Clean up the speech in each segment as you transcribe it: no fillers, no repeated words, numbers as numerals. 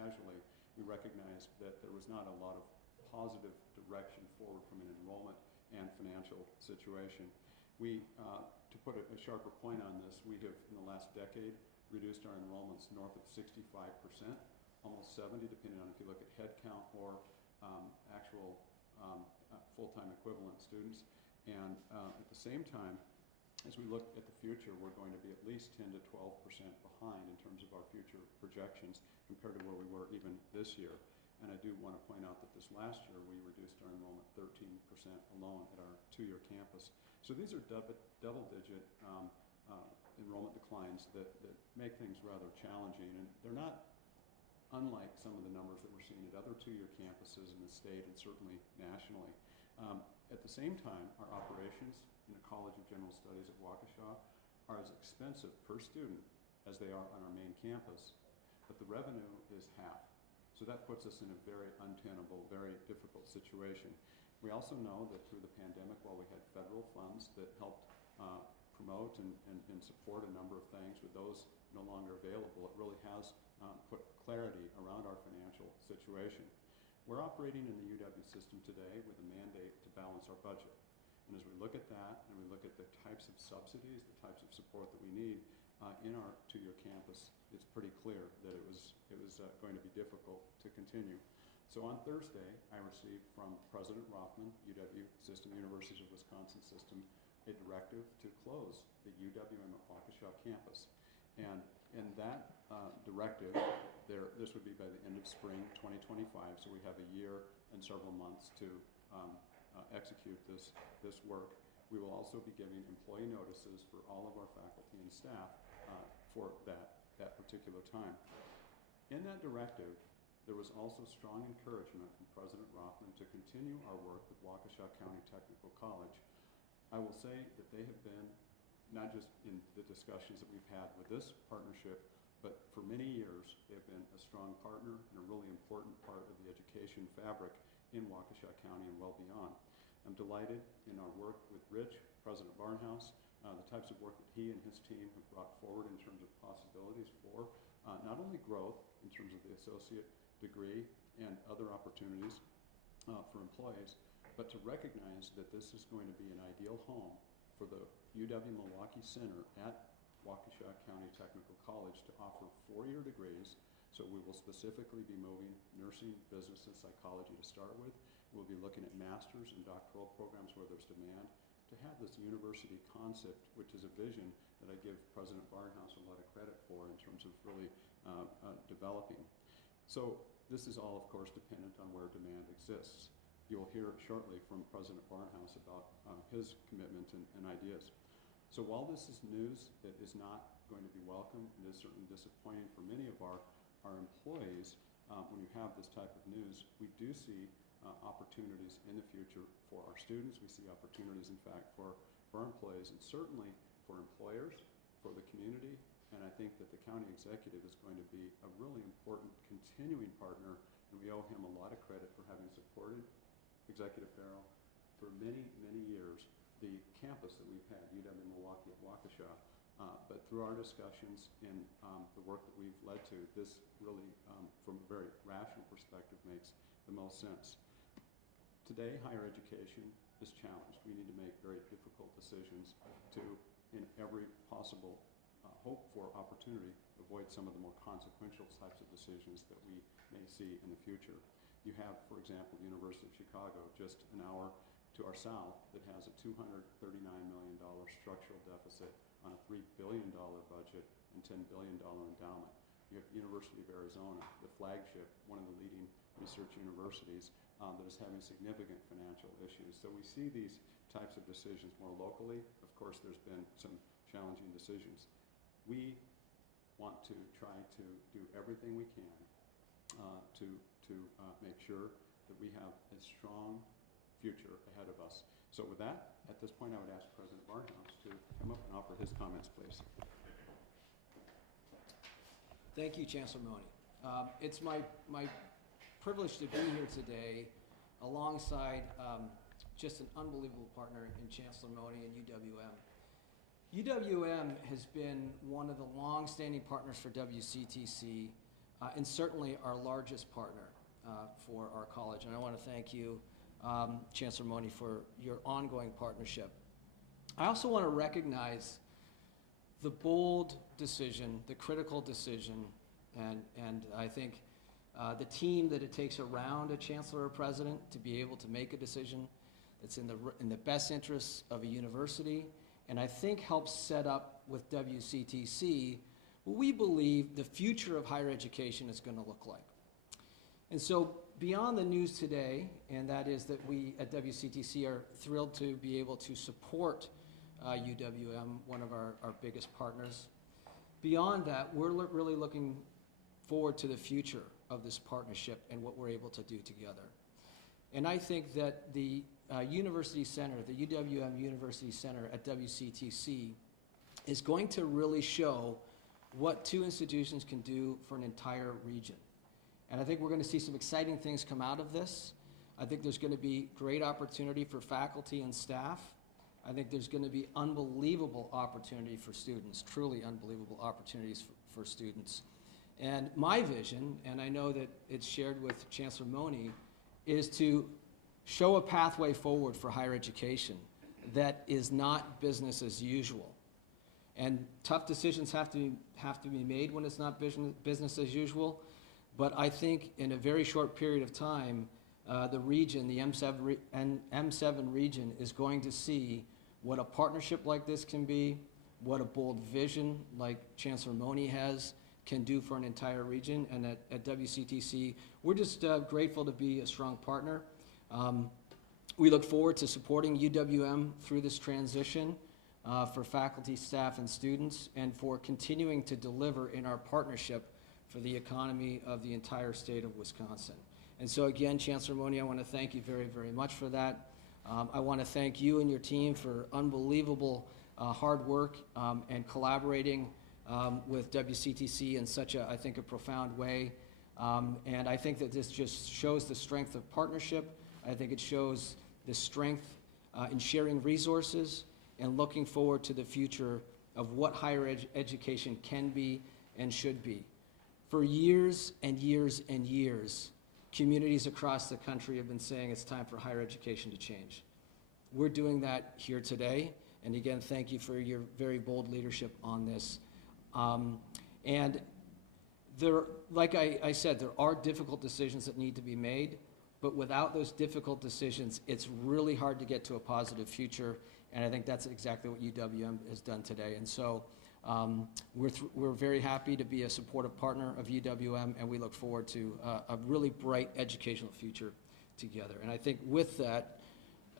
casually, we recognized that there was not a lot of positive direction forward from an enrollment and financial situation. We, to put a sharper point on this, we have in the last decade reduced our enrollments north of 65%, almost 70, depending on if you look at head count or actual full-time equivalent students. And at the same time, as we look at the future, we're going to be at least 10 to 12% behind in terms of our future projections compared to where we were even this year. And I do want to point out that this last year we reduced our enrollment 13% alone at our two-year campus. So these are double-digit enrollment declines that make things rather challenging, and they're not unlike some of the numbers that we're seeing at other two-year campuses in the state and certainly nationally. At the same time, our operations in the College of General Studies at Waukesha are as expensive per student as they are on our main campus, but the revenue is half. So that puts us in a very untenable, very difficult situation. We also know that through the pandemic, while we had federal funds that helped promote and support a number of things, with those no longer available, it really has put clarity around our financial situation. We're operating in the UW system today with a mandate to balance our budget. And as we look at that and we look at the types of subsidies, the types of support that we need in our two-year campus, it's pretty clear that it was going to be difficult to continue. So on Thursday, I received from President Rothman, UW System, University of Wisconsin System, a directive to close the UWM at Waukesha campus. And in that directive, this would be by the end of spring 2025, so we have a year and several months to execute this work. We will also be giving employee notices for all of our faculty and staff for that particular time. In that directive, there was also strong encouragement from President Rothman to continue our work with Waukesha County Technical College. I will say that they have been, not just in the discussions that we've had with this partnership, but for many years, they have been a strong partner and a really important part of the education fabric in Waukesha County and well beyond. I'm delighted in our work with Rich, President Barnhouse, the types of work that he and his team have brought forward in terms of possibilities for not only growth in terms of the associate degree and other opportunities for employees, but to recognize that this is going to be an ideal home for the UW Milwaukee Center at Waukesha County Technical College to offer four-year degrees. So we will specifically be moving nursing, business, and psychology to start with. We'll be looking at master's and doctoral programs where there's demand to have this university concept, which is a vision that I give President Barnhouse a lot of credit for in terms of really developing. So this is all, of course, dependent on where demand exists. You'll hear shortly from President Barnhouse about his commitment and ideas. So while this is news that is not going to be welcome, it is certainly disappointing for many of our employees when you have this type of news. We do see opportunities in the future for our students. We see opportunities, in fact, for our employees and certainly for employers, for the community, and I think that the county executive is going to be a really important continuing partner, and we owe him a lot of credit for having supported Executive Farrow for many, many years, the campus that we've had, UW Milwaukee at Waukesha. But through our discussions and the work that we've led to, this really, from a very rational perspective, makes the most sense. Today, higher education is challenged. We need to make very difficult decisions to, in every possible hope for opportunity, avoid some of the more consequential types of decisions that we may see in the future. You have, for example, the University of Chicago, just an hour to our south, that has a $239 million structural deficit on a $3 billion budget and $10 billion endowment. You have the University of Arizona, the flagship, one of the leading research universities that is having significant financial issues. So we see these types of decisions more locally. Of course, there's been some challenging decisions. We want to try to do everything we can to make sure that we have a strong future ahead of us. So with that, at this point, I would ask President Barnhouse to come up and offer his comments, please. Thank you, Chancellor Mone. It's my privilege to be here today alongside just an unbelievable partner in Chancellor Mone and UWM. UWM has been one of the long-standing partners for WCTC and certainly our largest partner for our college. And I want to thank you, Chancellor Mone, for your ongoing partnership. I also want to recognize the bold decision, the critical decision, and I think the team that it takes around a chancellor or president to be able to make a decision that's in the best interests of a university, and I think helps set up with WCTC what we believe the future of higher education is going to look like. And so beyond the news today, and that is that we at WCTC are thrilled to be able to support UWM, one of our biggest partners. Beyond that, we're really looking forward to the future of this partnership and what we're able to do together. And I think that the University Center, the UWM University Center at WCTC is going to really show what two institutions can do for an entire region. And I think we're going to see some exciting things come out of this. I think there's going to be great opportunity for faculty and staff. I think there's going to be unbelievable opportunity for students, truly unbelievable opportunities for students. And my vision, and I know that it's shared with Chancellor Mone, is to show a pathway forward for higher education that is not business as usual. And tough decisions have to be made when it's not business as usual. But I think in a very short period of time, the region, the M7 region, is going to see what a partnership like this can be, what a bold vision like Chancellor Mone has can do for an entire region. And at WCTC, we're just grateful to be a strong partner. We look forward to supporting UWM through this transition for faculty, staff, and students, and for continuing to deliver in our partnership for the economy of the entire state of Wisconsin. And so again, Chancellor Mone, I want to thank you very, very much for that. I want to thank you and your team for unbelievable hard work and collaborating with WCTC in such a, I think, a profound way. And I think that this just shows the strength of partnership. I think it shows the strength in sharing resources and looking forward to the future of what higher education can be and should be. For years and years and years, communities across the country have been saying it's time for higher education to change. We're doing that here today, and again, thank you for your very bold leadership on this. And there, like I said, there are difficult decisions that need to be made, but without those difficult decisions, it's really hard to get to a positive future, and I think that's exactly what UWM has done today. And so we're very happy to be a supportive partner of UWM, and we look forward to a really bright educational future together. And I think with that,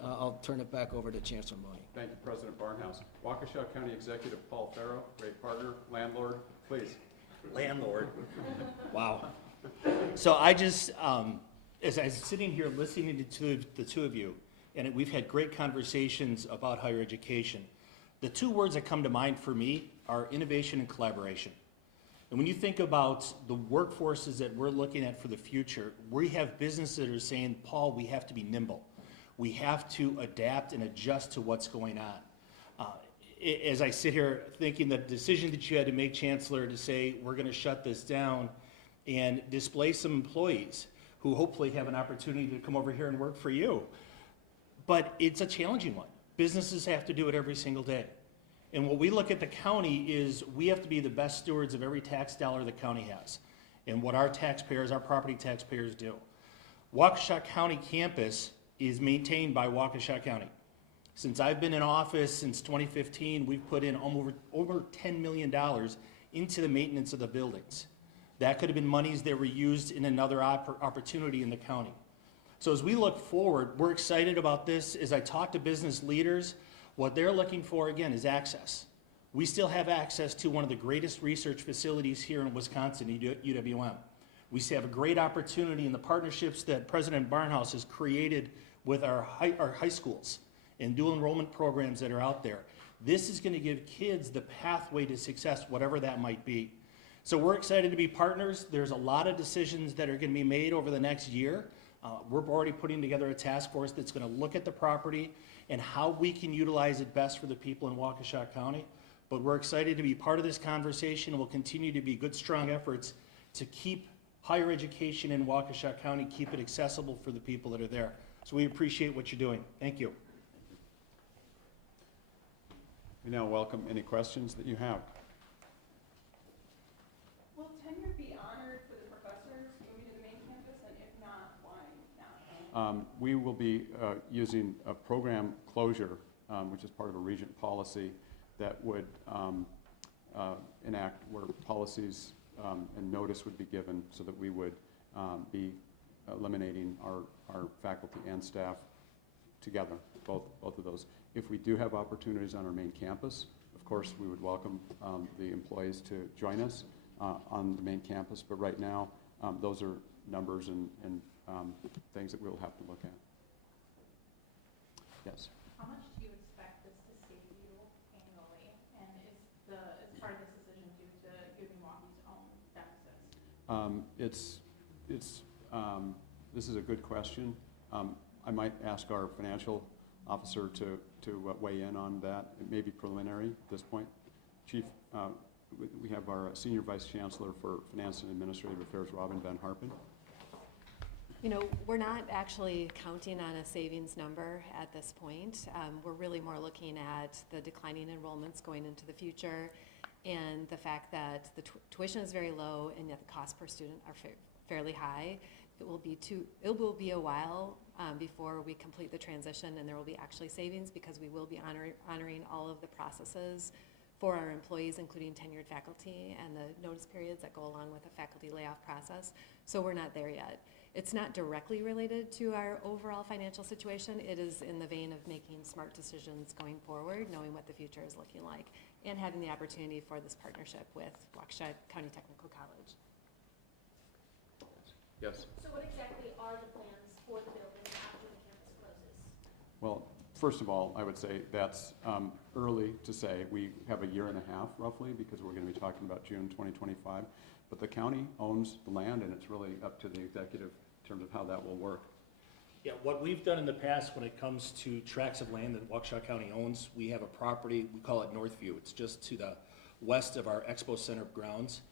I'll turn it back over to Chancellor Mone. Thank you, President Barnhouse. Waukesha County Executive Paul Farrow, great partner, landlord, please. Landlord. Wow. So I just, as I was sitting here listening to the two of you, and we've had great conversations about higher education, the two words that come to mind for me are innovation and collaboration. And when you think about the workforces that we're looking at for the future, we have businesses that are saying, Paul, we have to be nimble. We have to adapt and adjust to what's going on. As I sit here thinking the decision that you had to make, Chancellor, to say we're going to shut this down and displace some employees who hopefully have an opportunity to come over here and work for you. But it's a challenging one. Businesses have to do it every single day. And what we look at the county is we have to be the best stewards of every tax dollar the county has and what our taxpayers, our property taxpayers do. Waukesha County campus is maintained by Waukesha County. Since I've been in office since 2015, we've put in over $10 million into the maintenance of the buildings. That could have been monies that were used in another opportunity in the county. So as we look forward, we're excited about this. As I talk to business leaders, what they're looking for, again, is access. We still have access to one of the greatest research facilities here in Wisconsin, UWM. We still have a great opportunity in the partnerships that President Barnhouse has created with our high schools and dual enrollment programs that are out there. This is going to give kids the pathway to success, whatever that might be. So we're excited to be partners. There's a lot of decisions that are going to be made over the next year. We're already putting together a task force that's going to look at the property and how we can utilize it best for the people in Waukesha County. But we're excited to be part of this conversation. We'll continue to be good, strong efforts to keep higher education in Waukesha County, keep it accessible for the people that are there. So we appreciate what you're doing. Thank you. We now welcome any questions that you have. Will tenure be honored for the professors moving to the main campus, and if not, why not? We will be using a program closure, which is part of a regent policy that would enact where policies and notice would be given so that we would be eliminating our faculty and staff together, both of those. If we do have opportunities on our main campus, of course, we would welcome the employees to join us on the main campus, but right now, those are numbers and things that we'll have to look at. Yes? How much do you expect this to save you annually, and is part of this decision due to UW Milwaukee's own deficits? This is a good question. I might ask our financial officer to weigh in on that. It may be preliminary at this point. Chief, we have our Senior Vice Chancellor for Finance and Administrative Affairs, Robin Van Harpen. You know, we're not actually counting on a savings number at this point. We're really more looking at the declining enrollments going into the future and the fact that the tuition is very low and yet the cost per student are fairly high. It will be a while before we complete the transition, and there will be actually savings because we will be honoring all of the processes for our employees, including tenured faculty and the notice periods that go along with the faculty layoff process. So we're not there yet. It's not directly related to our overall financial situation. It is in the vein of making smart decisions going forward, knowing what the future is looking like, and having the opportunity for this partnership with Waukesha County Technical College. Yes. So what exactly are the plans for the building after the campus closes? Well, first of all, I would say that's early to say. We have a year and a half roughly because we're going to be talking about June 2025. But the county owns the land, and it's really up to the executive in terms of how that will work. Yeah, what we've done in the past when it comes to tracts of land that Waukesha County owns, we have a property, we call it Northview. It's just to the west of our Expo Center grounds.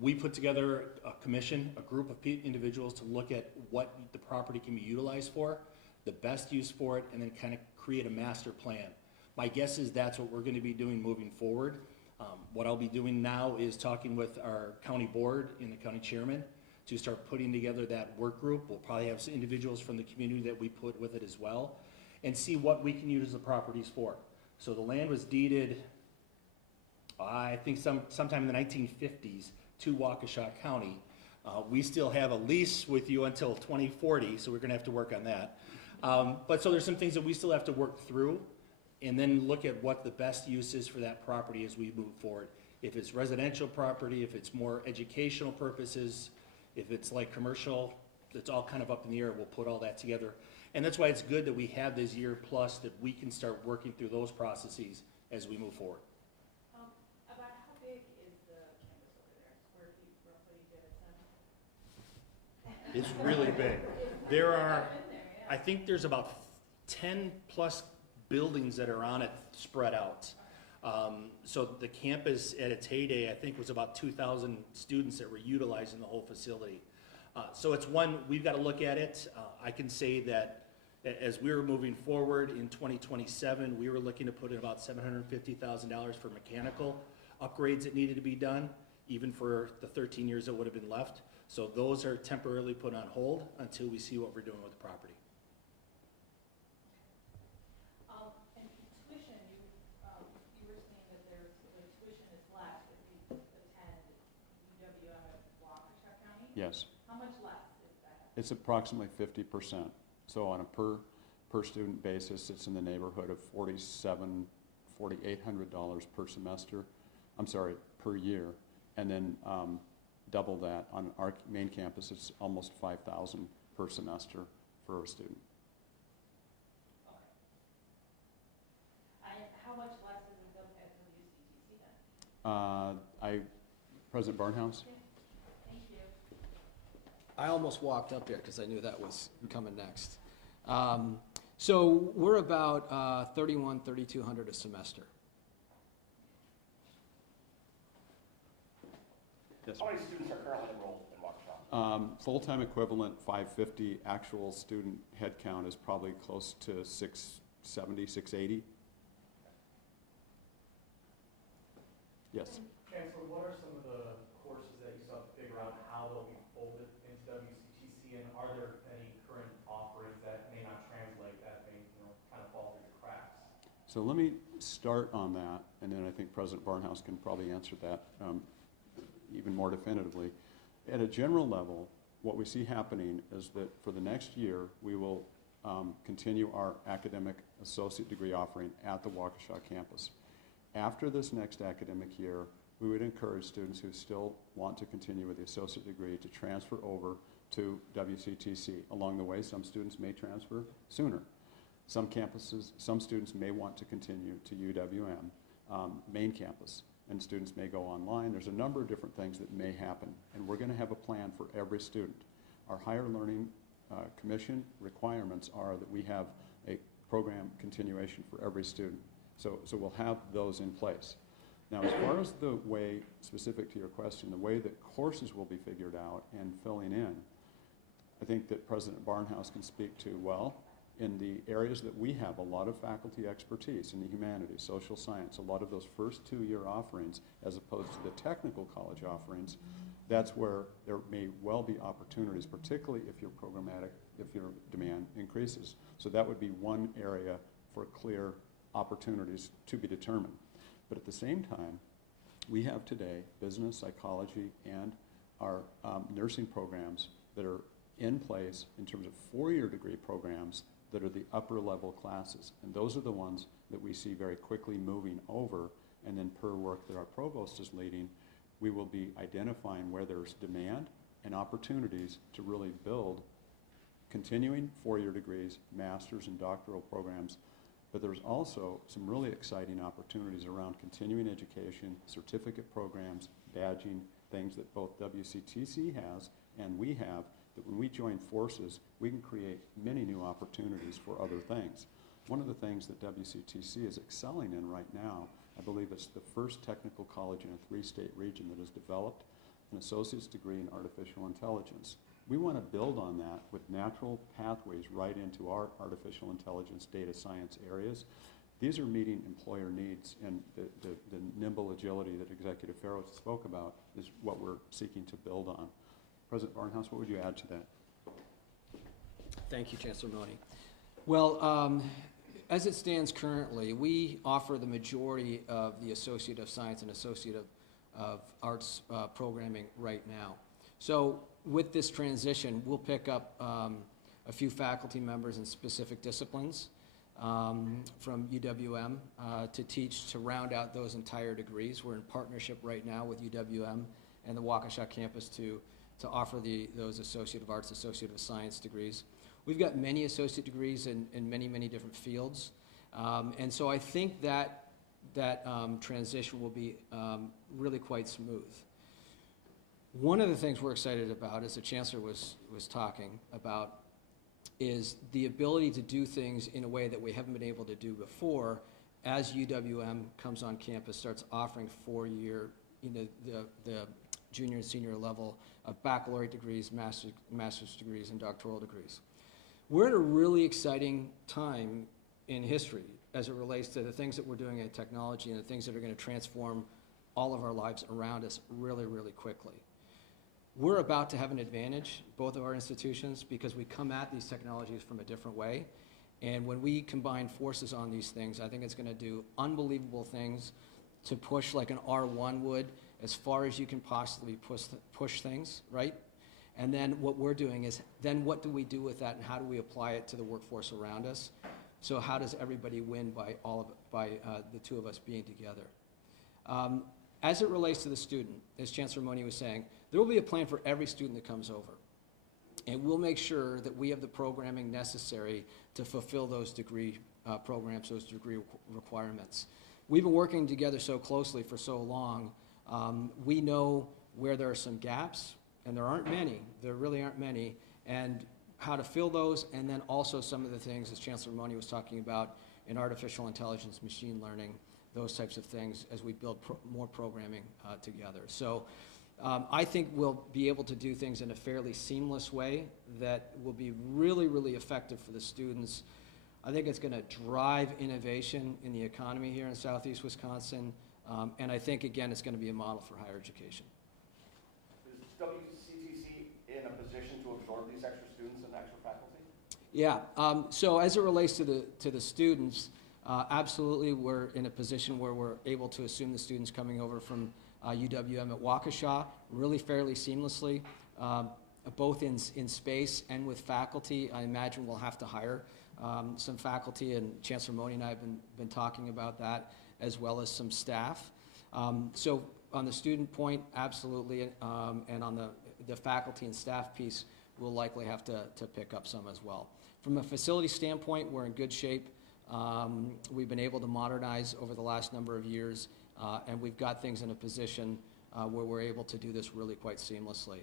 We put together a commission, a group of individuals to look at what the property can be utilized for, the best use for it, and then kind of create a master plan. My guess is that's what we're going to be doing moving forward. What I'll be doing now is talking with our county board and the county chairman to start putting together that work group. We'll probably have some individuals from the community that we put with it as well, and see what we can use the properties for. So the land was deeded, I think sometime in the 1950s to Waukesha County. We still have a lease with you until 2040, so we're going to have to work on that. But so there's some things that we still have to work through, and then look at what the best use is for that property as we move forward. If it's residential property, if it's more educational purposes, if it's like commercial, it's all kind of up in the air. We'll put all that together. And that's why it's good that we have this year plus that we can start working through those processes as we move forward. About how big is the campus over there? Square feet roughly, give it some. It's really big. There are, I think there's about 10 plus buildings that are on it spread out. So the campus at its heyday, I think, was about 2,000 students that were utilizing the whole facility. So it's one, we've got to look at it. I can say that as we were moving forward in 2027, we were looking to put in about $750,000 for mechanical upgrades that needed to be done, even for the 13 years that would have been left. So those are temporarily put on hold until we see what we're doing with the property. And tuition, you were saying that the tuition is less if we attend UWM at Waukesha County? Yes. How much less is that? It's approximately 50%. So on a per student basis, it's in the neighborhood of $4,800 per semester. I'm sorry, per year. And then double that on our main campus, it's almost $5,000 per semester for a student. How much less is it at WCTC then? President Barnhouse? Thank you. I almost walked up here because I knew that was coming next. So we're about $3,200 a semester. Yes. How many students are currently enrolled in Waukesha? Full-time equivalent 550, actual student headcount is probably close to 670, 680. Yes. Chancellor, what are some of the courses that you still have to figure out how they'll be folded into WCTC, and are there any current offerings that may not translate, that may, kind of fall through the cracks? So let me start on that, and then I think President Barnhouse can probably answer that even more definitively. At a general level, what we see happening is that for the next year, we will continue our academic associate degree offering at the Waukesha campus. After this next academic year, we would encourage students who still want to continue with the associate degree to transfer over to WCTC. Along the way, some students may transfer sooner. Some campuses, some students may want to continue to UWM, main campus, and students may go online. There's a number of different things that may happen, and we're going to have a plan for every student. Our Higher Learning Commission requirements are that we have a program continuation for every student. So we'll have those in place. Now, as far as the way, specific to your question, the way that courses will be figured out and filling in, I think that President Barnhouse can speak to, well, in the areas that we have a lot of faculty expertise in the humanities, social science, a lot of those first 2-year offerings, as opposed to the technical college offerings, that's where there may well be opportunities, particularly if your programmatic, if your demand increases. So that would be one area for clear opportunities to be determined. But at the same time, we have today business, psychology, and our nursing programs that are in place in terms of 4-year degree programs that are the upper level classes. And those are the ones that we see very quickly moving over, and then per work that our provost is leading, we will be identifying where there's demand and opportunities to really build continuing 4-year degrees, master's and doctoral programs. But there's also some really exciting opportunities around continuing education, certificate programs, badging, things that both WCTC has and we have, that when we join forces, we can create many new opportunities for other things. One of the things that WCTC is excelling in right now, I believe it's the first technical college in a 3-state region that has developed an associate's degree in artificial intelligence. We want to build on that with natural pathways right into our artificial intelligence data science areas. These are meeting employer needs, and the nimble agility that Executive Farrow spoke about is what we're seeking to build on. President Barnhouse, what would you add to that? Thank you, Chancellor Mone. Well, as it stands currently, we offer the majority of the Associate of Science and Associate of Arts programming right now. So with this transition, we'll pick up a few faculty members in specific disciplines from UWM to teach to round out those entire degrees. We're in partnership right now with UWM and the Waukesha campus to offer those Associate of Arts, Associate of Science degrees. We've got many associate degrees in many, many different fields. And so I think that transition will be really quite smooth. One of the things we're excited about, as the Chancellor was talking about, is the ability to do things in a way that we haven't been able to do before as UWM comes on campus, starts offering 4-year, the junior and senior level of baccalaureate degrees, master's degrees, and doctoral degrees. We're at a really exciting time in history as it relates to the things that we're doing in technology and the things that are going to transform all of our lives around us really, really quickly. We're about to have an advantage, both of our institutions, because we come at these technologies from a different way. And when we combine forces on these things, I think it's going to do unbelievable things to push, like an R1 would, as far as you can possibly push things, right? And then what we're doing is, then what do we do with that, and how do we apply it to the workforce around us? So how does everybody win by the two of us being together? As it relates to the student, as Chancellor Mone was saying, there will be a plan for every student that comes over. And we'll make sure that we have the programming necessary to fulfill those degree programs, those degree requirements. We've been working together so closely for so long. We know where there are some gaps, and there aren't many. There really aren't many. And how to fill those, and then also some of the things, as Chancellor Mone was talking about, in artificial intelligence, machine learning, those types of things, as we build more programming together. So I think we'll be able to do things in a fairly seamless way that will be really, really effective for the students. I think it's going to drive innovation in the economy here in Southeast Wisconsin, and I think, again, it's going to be a model for higher education. Is WCTC in a position to absorb these extra students and extra faculty? Yeah, so as it relates to the students, absolutely we're in a position where we're able to assume the students coming over from UWM at Waukesha really fairly seamlessly, both in space and with faculty. I imagine we'll have to hire some faculty, and Chancellor Mone and I have been talking about that, as well as some staff. So on the student point, absolutely, and on the faculty and staff piece, we'll likely have to pick up some as well. From a facility standpoint, we're in good shape. We've been able to modernize over the last number of years, and we've got things in a position where we're able to do this really quite seamlessly.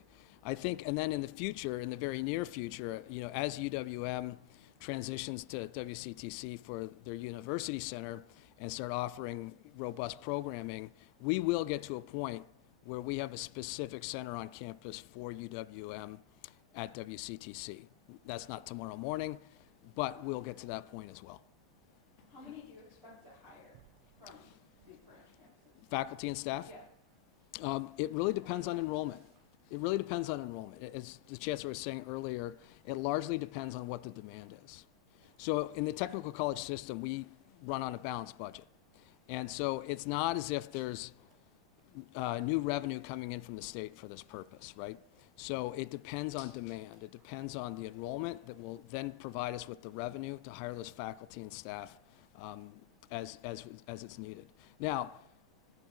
I think, and then in the future, in the very near future, as UWM transitions to WCTC for their university center and start offering robust programming, we will get to a point where we have a specific center on campus for UWM at WCTC. That's not tomorrow morning, but we'll get to that point as well. How many do you expect to hire from these branch campuses? Faculty and staff? Yeah. It really depends on enrollment. It really depends on enrollment. As the Chancellor was saying earlier, it largely depends on what the demand is. So in the technical college system, we run on a balanced budget. And so it's not as if there's new revenue coming in from the state for this purpose, right? So it depends on demand. It depends on the enrollment that will then provide us with the revenue to hire those faculty and staff as it's needed. Now,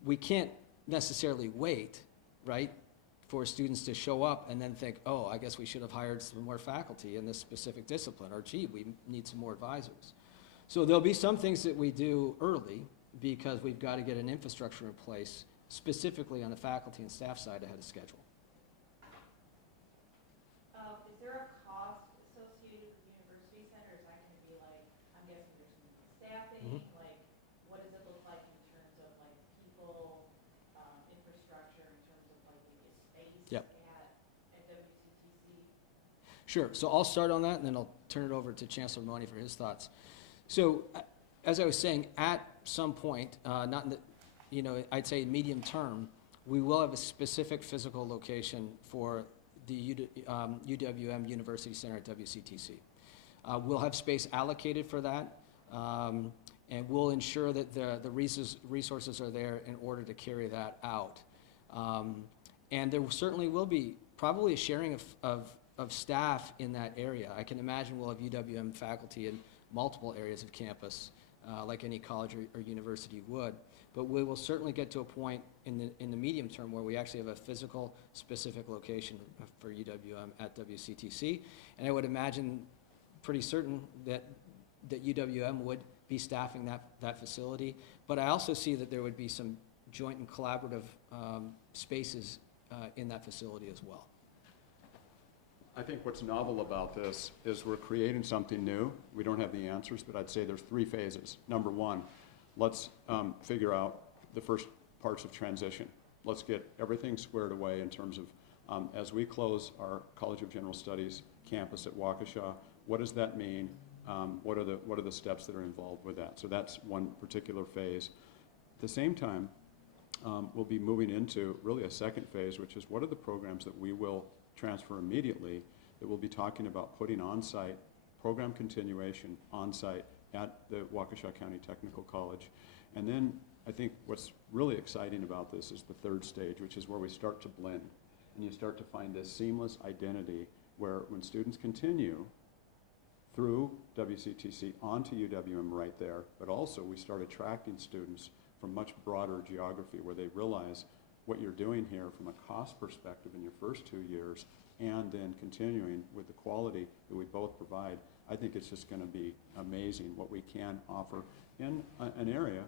we can't necessarily wait, right, for students to show up and then think, oh, I guess we should have hired some more faculty in this specific discipline, or gee, we need some more advisors. So there'll be some things that we do early because we've got to get an infrastructure in place, specifically on the faculty and staff side ahead of schedule. Is there a cost associated with the university center? Is that going to be like, I'm guessing there's some staffing, like what does it look like in terms of like people, infrastructure, in terms of like maybe a space Yep. at WCTC? Sure. So I'll start on that, and then I'll turn it over to Chancellor Mone for his thoughts. So, as I was saying, at some point, not in the, I'd say medium term, we will have a specific physical location for the UWM University Center at WCTC. We'll have space allocated for that, and we'll ensure that the resources are there in order to carry that out. And there certainly will be probably a sharing of staff in that area. I can imagine we'll have UWM faculty in multiple areas of campus, like any college or university would. But we will certainly get to a point in the medium term where we actually have a physical, specific location for UWM at WCTC. And I would imagine, pretty certain, that UWM would be staffing that facility. But I also see that there would be some joint and collaborative spaces in that facility as well. I think what's novel about this is we're creating something new. We don't have the answers, but I'd say there's 3 phases. Number 1, let's figure out the first parts of transition. Let's get everything squared away in terms of, as we close our College of General Studies campus at Waukesha, what does that mean? What are the steps that are involved with that? So that's one particular phase. At the same time, we'll be moving into really a second phase, which is what are the programs that we will transfer immediately that we'll be talking about putting on-site, program continuation on-site at the Waukesha County Technical College. And then I think what's really exciting about this is the third stage, which is where we start to blend. And you start to find this seamless identity where when students continue through WCTC onto UWM right there, but also we start attracting students from much broader geography where they realize what you're doing here from a cost perspective in your first 2 years and then continuing with the quality that we both provide. I think it's just going to be amazing what we can offer in an area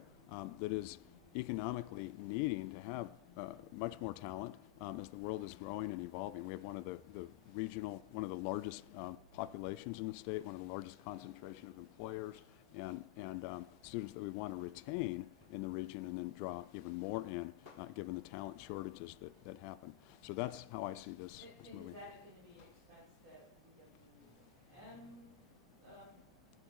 that is economically needing to have much more talent as the world is growing and evolving. We have one of the largest populations in the state, one of the largest concentration of employers, and students that we want to retain in the region and then draw even more in, given the talent shortages that happen. So that's how I see this moving. Is that going to be expense that UWM,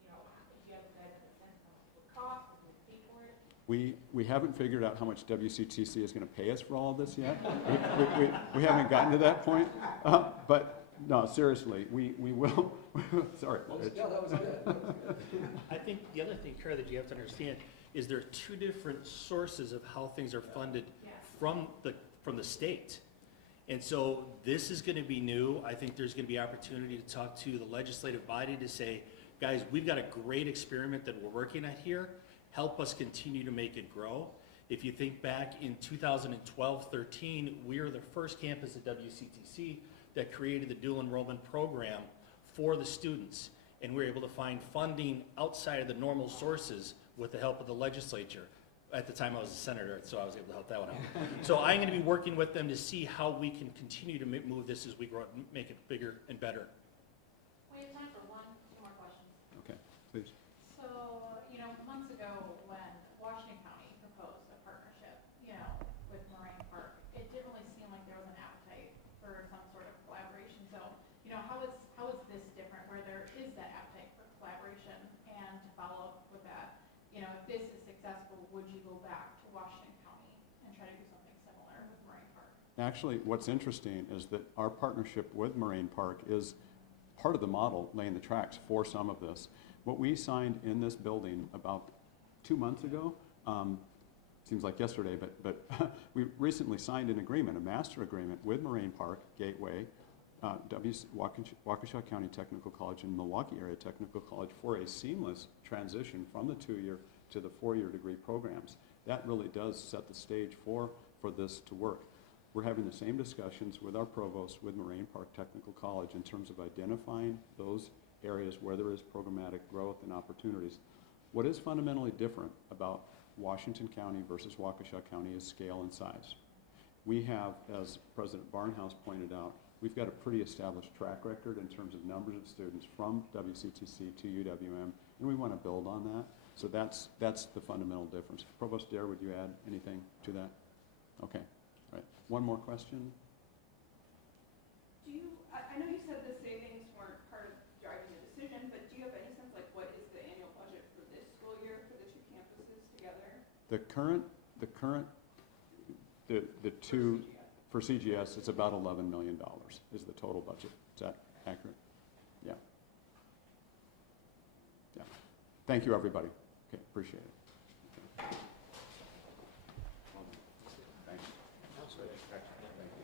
you know, do you have a guide that sense how much it would cost, if we pay for it? We haven't figured out how much WCTC is going to pay us for all of this yet. we haven't gotten to that point. But no, seriously, we will. Sorry. Yeah, that was good. I think the other thing, Kara, that you have to understand is there are two different sources of how things are funded from the state. And so this is going to be new. I think there's going to be opportunity to talk to the legislative body to say, guys, we've got a great experiment that we're working at here. Help us continue to make it grow. If you think back in 2012-13, we were the first campus at WCTC that created the dual enrollment program for the students. And we were able to find funding outside of the normal sources with the help of the legislature. At the time I was a senator, so I was able to help that one out. So I'm going to be working with them to see how we can continue to move this as we grow, make it bigger and better. We have time for two more questions. Okay, please. So, you know, months ago when Washington County proposed a partnership, you know, with Moraine Park, it didn't really seem like there was an appetite for some sort of collaboration. So, you know, how is this different where there is that appetite for collaboration? And to follow up with that, you know, if this is successful, would you go back to Washington County and try to do something similar with Moraine Park? Actually, what's interesting is that our partnership with Moraine Park is part of the model laying the tracks for some of this. What we signed in this building about 2 months ago, seems like yesterday, but we recently signed an agreement, a master agreement with Moraine Park, Gateway, Waukesha County Technical College and Milwaukee Area Technical College for a seamless transition from the 2-year to the 4-year degree programs. That really does set the stage for this to work. We're having the same discussions with our provost with Moraine Park Technical College in terms of identifying those areas where there is programmatic growth and opportunities. What is fundamentally different about Washington County versus Waukesha County is scale and size. We have, as President Barnhouse pointed out, we've got a pretty established track record in terms of numbers of students from WCTC to UWM, and we want to build on that. So that's the fundamental difference. Provost Dare, would you add anything to that? Okay, all right. One more question. I know you said the savings weren't part of driving the decision, but do you have any sense, like, what is the annual budget for this school year for the two campuses together? The two, for CGS, it's about $11 million is the total budget. Is that accurate? Yeah. Yeah. Thank you, everybody. Okay, appreciate it.